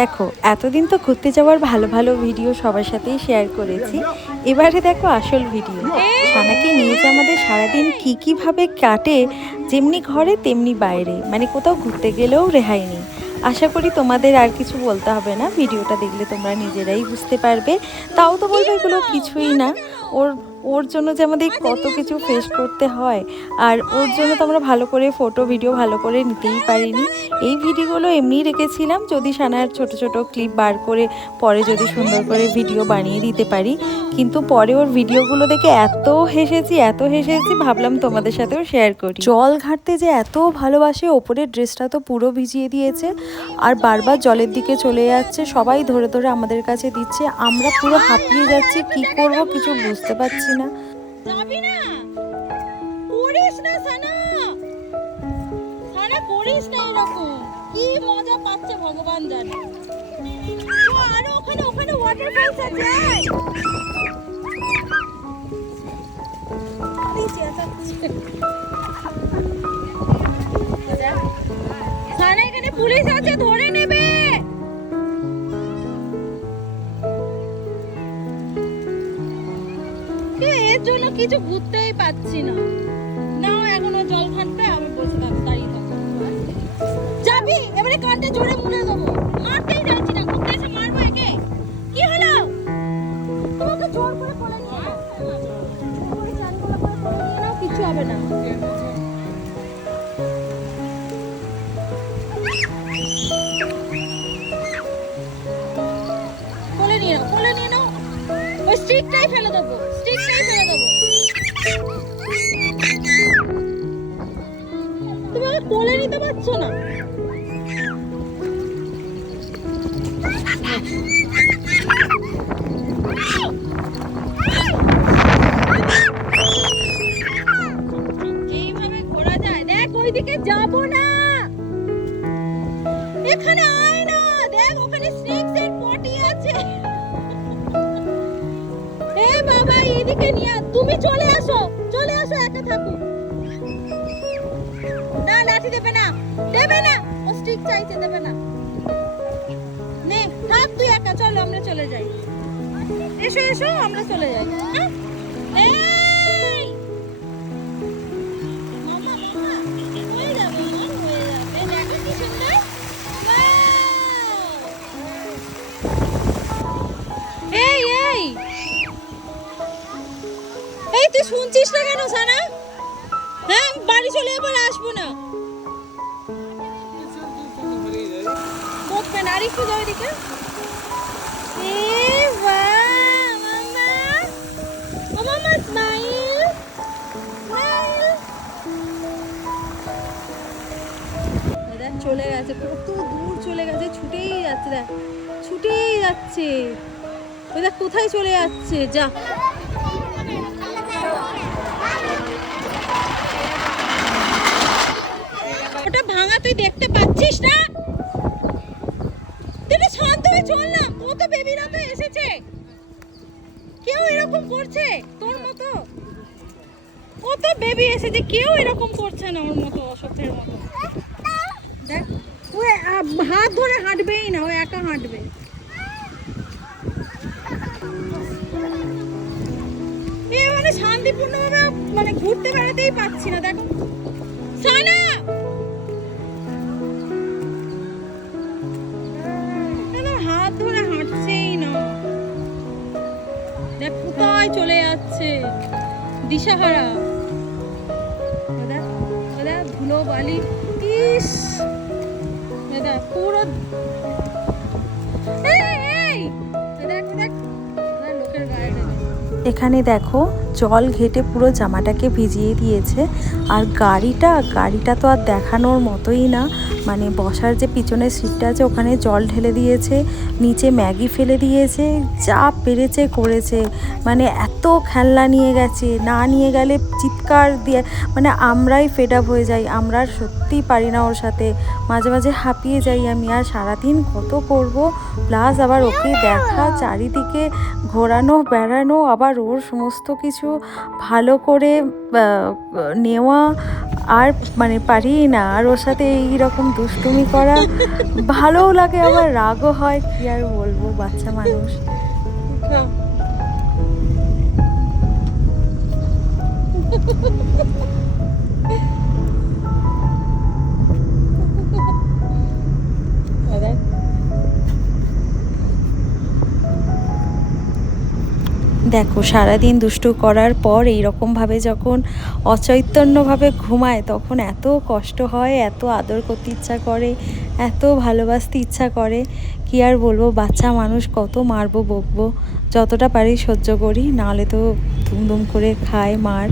দেখো এতদিন তো ঘুরতে যাওয়ার ভালো ভালো ভিডিও সবার সাথেই শেয়ার করেছি। এবারে দেখো আসল ভিডিও। সানাকে নিয়ে যে আমাদের সারাদিন কীভাবে কাটে, যেমনি ঘরে তেমনি বাইরে, মানে কোথাও ঘুরতে গেলেও রেহাই নেই। আশা করি তোমাদের আর কিছু বলতে হবে না, ভিডিওটা দেখলে তোমরা নিজেরাই বুঝতে পারবে। তাও তো বলবো এগুলো কিছুই না, ওর ওর জন্য যে আমাদের কত কিছু ফেস করতে হয়, আর ওর জন্য তো আমরা ভালো করে ফটো ভিডিও ভালো করে নিতেই পারিনি। এই ভিডিওগুলো এমনিই রেখেছিলাম, যদি সানার ছোট ছোট ক্লিপ বার করে পরে যদি সুন্দর করে ভিডিও বানিয়ে দিতে পারি। কিন্তু পরে ওর ভিডিওগুলো দেখে এত হেসেছি ভাবলাম তোমাদের সাথেও শেয়ার করি। জল ঘাটতে যে এত ভালোবাসে, ওপরের ড্রেসটা তো পুরো ভিজিয়ে দিয়েছে আর বারবার জলের দিকে চলে যাচ্ছে, সবাই ধরে ধরে আমাদের কাছে দিচ্ছে। আমরা পুরো হাঁপিয়ে যাচ্ছি, কি করব কিছু বুঝতে পারছি না। যাবি না, করিস না সানা, সানা করিস না এরকম। কি মজা পাচ্ছে ভগবান জানে। আর ওখানে ওখানে ওয়াটারফলস আছে। সানা এখানে পুলিশ আছে, ধরে নেবে। এর জন্য কিছু ঘুরতেই পাচ্ছি না। না এখনো জল ঘাটবে, আমি বসে দাঁড়িয়ে থাকবো। যাবি এবারে কানটা জোরে মুড়ে দেবো। মারতেই যাচ্ছি না, ঘুরতে এসে মারবো একে। কি হলো? তোমাকে জোর করে কোলে নিয়ে নাও, জোর করে চান করে কোলে নিয়ে নাও, কিছু হবে না। কোলে নিয়ে নাও, কোলে নিয়ে নাও। ওই স্টিকটাই ফেলে দেবো, স্টিকটাই ফেলে দেবো। তুমি আমাকে কোলে নিতে পারছো না। এইভাবে ঘোরা যায়? দেখ ওইদিকে যাবো না, এখানে আয় না। দেখ ওখানে স্নেকস এর পটি আছে। এ বাবা এইদিকে নিয়ে তুমি চলে আসো, চলে আসো, একা থাকো না। লাঠি দেবে না, দেবে না, ও স্টিক চাইছে, দেবে না। নে থাক তুই একা, চলো আমরা চলে যাই। এসো এসো আমরা চলে যাই। এই মামা মামা হয়ে যাবে, আমার হয়ে যাবে। দেখো কি সুন্দর। এই এই এই তুই শুনছিস না কেন সানা? হ্যাঁ বাড়ি চলে এবার আসবো না। বকবে না, আর একটু যাও এদিকে। এ বাহ মামা, ও মামা স্মাইল স্মাইল। দেখ চলে গেছে, কত দূর চলে গেছে, ছুটেই যাচ্ছে। দেখ ছুটেই যাচ্ছে, ওই দেখ কোথায় চলে যাচ্ছে। যা ওটা ভাঙা, তুই দেখতে পাচ্ছিস না? তুই শান্ত হয়ে চল না। কত বেবিরা তো এসেছে, কেউ এরকম করছে তোর মতো? কত বেবি এসেছে, কেউ এরকম করছে না ওর মতো, অসভ্যের মতো। দেখ ও হাত ধরে হাঁটবেই না, ও একা হাঁটবে। মানে শান্তিপূর্ণভাবে মানে ঘুরতে বেড়াতেই পাচ্ছি না। দেখো সানা, হাত ধরে হাঁটছেই না। দেখ কোথায় চলে যাচ্ছে, দিশাহারা। ধুলো বালি, ইস দাদা পুরো। দেখ দেখ লোকের গায়ে। এখানে দেখো জল ঘেটে পুরো জামাটাকে ভিজিয়ে দিয়েছে। আর গাড়িটা তো আর দেখানোর মতোই না, মানে বসার যে পিছনের সিটটা আছে ওখানে জল ঢেলে দিয়েছে, নিচে ম্যাগি ফেলে দিয়েছে, যা পেরেছে করেছে। মানে এত খেলনা নিয়ে গেছে, না নিয়ে গেলে চিৎকার দিয়ে, মানে আমরাই ফেড আপ হয়ে যাই। আমরা সত্যিই পারি না ওর সাথে, মাঝে মাঝে হাঁপিয়ে যাই আমি। আর সারাদিন কত করব, প্লাস আবার ওকে দেখা, চারিদিকে ঘোরানো বেড়ানো, আবার ওর সমস্ত কিছু ভালো করে নেওয়া আর মানে পারি না, আর ওর সাথে এইরকম দুষ্টুমি করা ভালোও লাগে আবার রাগও হয়, কি আর বলবো, বাচ্চা মানুষ। দেখো সারাদিন দুষ্টু করার পর এইরকমভাবে যখন অচৈতন্যভাবে ঘুমায় তখন এত কষ্ট হয়, এত আদর করতে ইচ্ছা করে, এত ভালোবাসতে ইচ্ছা করে, কি আর বলবো, বাচ্চা মানুষ কত মারবো বকবো, যতটা পারি সহ্য করি, নাহলে তো ধুমধুম করে খায় মার।